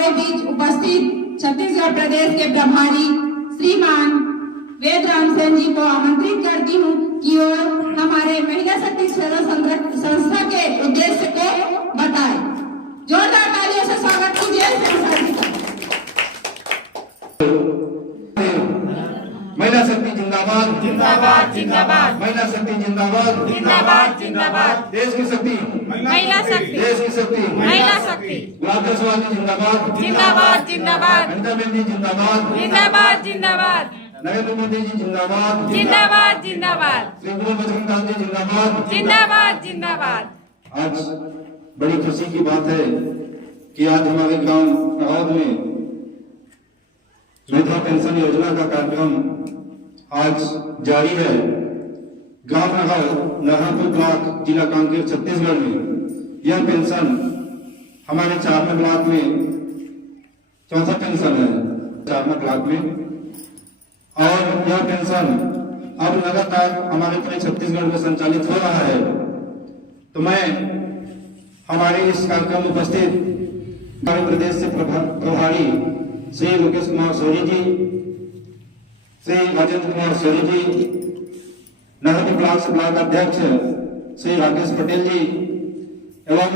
हमारे बीच उपस्थित छत्तीसगढ़ प्रदेश के प्रभारी श्रीमान वेदराम सेन जी को आमंत्रित करती हूँ कि वो हमारे महिला शक्ति सेवा संस्था के उद्देश्य को बताए। जोरदार तालियों से स्वागत कीजिए। महिला शक्ति जिंदाबाद जिंदाबाद जिंदाबाद, महिला शक्ति जिंदाबाद जिंदाबाद जिंदाबाद, देश की शक्ति महिला शक्ति, देश की शक्ति महिला शक्ति, गुलाब जायसवाल जी जिंदाबाद जिंदाबाद जिंदाबाद, अनिता बेन जी जिंदाबाद जिंदाबाद जिंदाबाद, नरेंद्र मोदी जी जिंदाबाद जिंदाबाद जिंदाबाद, श्री गुरु बजरंग जी जिंदाबाद जिंदाबाद जिंदाबाद। आज बड़ी खुशी की बात है कि आज हमारे गांव नहौद में विधवा पेंशन योजना का कार्यक्रम आज जारी है। गांव नहरपुर ब्लॉक जिला कांकेर छत्तीसगढ़ में यह पेंशन हमारे 4वें ब्लॉक में चौथा पेंशन है 4वें ब्लॉक में, और यह पेंशन अब लगातार हमारे पूरे छत्तीसगढ़ में संचालित हो रहा है। तो मैं हमारे इस कार्यक्रम में उपस्थित हमारे प्रदेश से प्रभारी श्री लोकेश कुमार सोरी जी, श्री राजेंद्र कुमार सोरी जी, नहरपुर ब्लॉक अध्यक्ष श्री राकेश पटेल जी एवं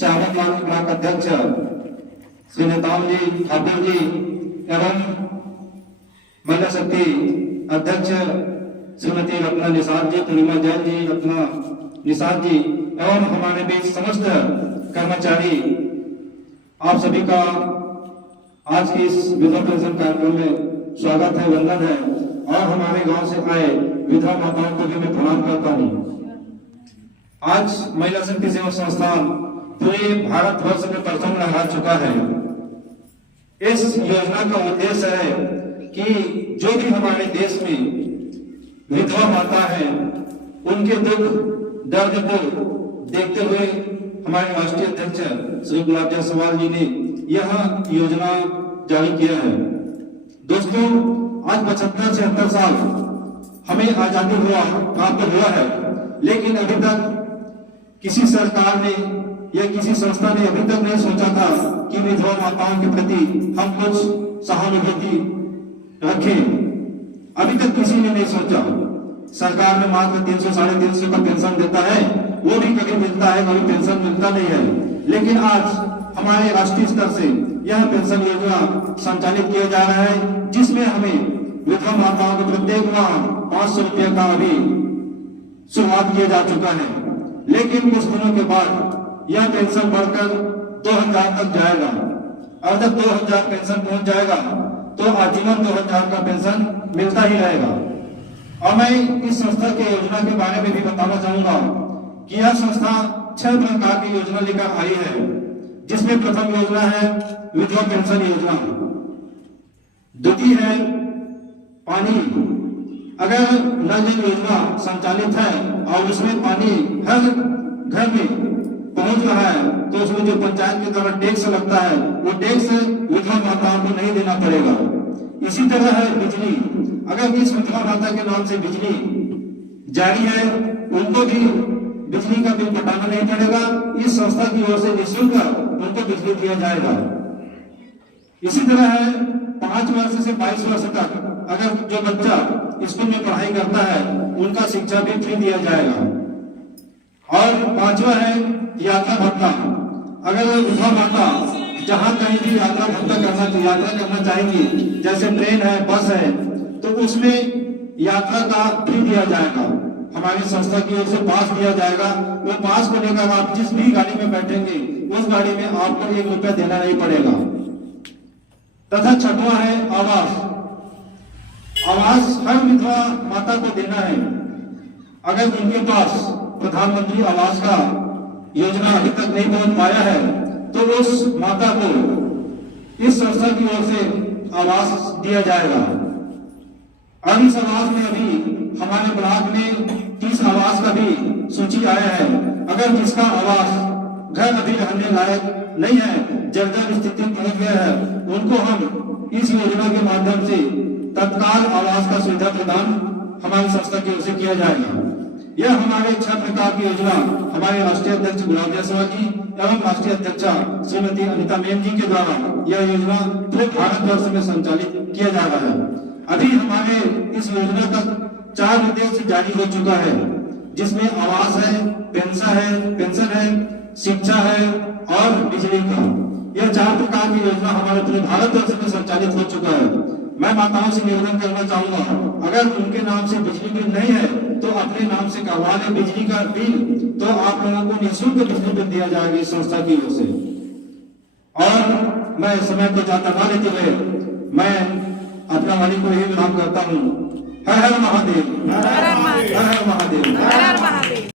4वें ब्लॉक अध्यक्ष श्री नेताम जी ठाकुर जी एवं महिला शक्ति अध्यक्ष श्रीमती रत्ना निषाद जी, पूर्णिमा जैन जी, रत्ना निषाद जी एवं हमारे बीच समस्त कर्मचारी, आप सभी का आज की इस विधवा पेंशन कार्यक्रम में स्वागत है, वंदन है। और हमारे गांव से आए विधवा माताओं को भी मैं प्रणाम करता हूं। आज महिला शक्ति सेवा संस्थान पूरे भारतवर्ष में प्रथम लहरा चुका है। इस योजना का उद्देश्य है कि जो भी हमारे देश में विधवा माता है उनके दुख दर्द को देखते हुए हमारे राष्ट्रीय अध्यक्ष श्री गुलाब जायसवाल जी ने यह योजना जारी किया है। दोस्तों, आज 75-76 साल हमें आजादी प्राप्त हुआ है, लेकिन अभी तक किसी सरकार ने या किसी संस्था ने अभी तक नहीं सोचा था कि विधवा माताओं के प्रति हम कुछ सहानुभूति रखें। अभी तक किसी ने नहीं सोचा। सरकार में मात्र 300-350 का पेंशन देता है, वो भी कभी मिलता है, कभी पेंशन मिलता नहीं है। लेकिन आज हमारे राष्ट्रीय स्तर से यह पेंशन योजना संचालित किया जा रहा है, जिसमें हमें विधवा माताओं को प्रत्येक माह 500 रुपये का अभी शुरुआत किया जा चुका है। लेकिन कुछ दिनों के बाद यह पेंशन बढ़कर 2000 तक जाएगा, और जब 2000 पेंशन पहुंच जाएगा तो आजीवन 2000 का पेंशन मिलता ही रहेगा। और मैं इस संस्था की योजना के बारे में भी बताना चाहूंगा कि यह संस्था 6 प्रकार की योजना लेकर आई है, जिसमें प्रथम योजना है विधवा पेंशन योजना, द्वितीय है पानी। अगर नल जल योजना संचालित है और उसमें पानी हर घर में पहुंच रहा है तो उसमें जो पंचायत के द्वारा टैक्स लगता है वो टैक्स विधवा माताओं को नहीं देना पड़ेगा। इसी तरह है बिजली। अगर किस विधवा माता के नाम से बिजली जारी है उनको भी बिजली का बिल पटाना नहीं पड़ेगा। इस संस्था की ओर से निःशुल्क उनको बिजली दिया जाएगा। इसी तरह है 5 वर्ष से 22 वर्ष तक अगर जो बच्चा स्कूल में पढ़ाई करता है उनका शिक्षा भी फ्री दिया जाएगा। और 5वां है यात्रा भत्ता। अगर विधवा माता जहां कहीं भी यात्रा करना चाहेंगी, जैसे ट्रेन है, बस है, तो उसमें यात्रा का फ्री दिया जाएगा। हमारी संस्था की ओर से पास दिया जाएगा। वो पास को लेकर आप जिस भी गाड़ी में बैठेंगे उस गाड़ी में आपको 1 रुपया देना नहीं पड़ेगा। तथा 6वां है आवास। आवास हर विधवा माता को देना है। अगर उनके पास प्रधानमंत्री आवास का योजना अभी तक नहीं पहुंच पाया है तो उस माता को इस संस्था की ओर से आवास दिया जाएगा। और इस आवास में अभी हमारे ब्लॉक में 30 आवास का भी सूची आया है। अगर जिसका आवास घर अभी रहने लायक नहीं है, जर्जर स्थिति पहुंच गया है, उनको हम इस योजना के माध्यम से तत्काल आवास का सुविधा प्रदान हमारी संस्था की ओर से किया जाएगा। यह हमारे 6 प्रकार की योजना हमारे राष्ट्रीय अध्यक्ष गुलाब जायसवाल जी एवं राष्ट्रीय अध्यक्षा श्रीमती अनिता मेम जी के द्वारा यह योजना पूरे भारतवर्ष में संचालित किया जा रहा है। अभी हमारे इस योजना का 4 उद्देश्य जारी हो चुका है, जिसमें आवास है, पेंशन है, शिक्षा है और बिजली का। यह 4 प्रकार की योजना हमारे पूरे भारतवर्ष में संचालित हो चुका है। मैं माताओं से निवेदन करना चाहूंगा, अगर उनके नाम से बिजली बिल नहीं है तो अपने नाम से करवा लें बिजली का बिल, तो आप लोगों को निःशुल्क बिजली बिल दिया जाएगा इस संस्था की ओर से। और मैं समय को ज्यादा न लेते हुए मैं अपना वाणी को यही विराम करता हूँ। हर हर महादेव, हर हर महादेव, हर हर महादेव। हर हर महादेव।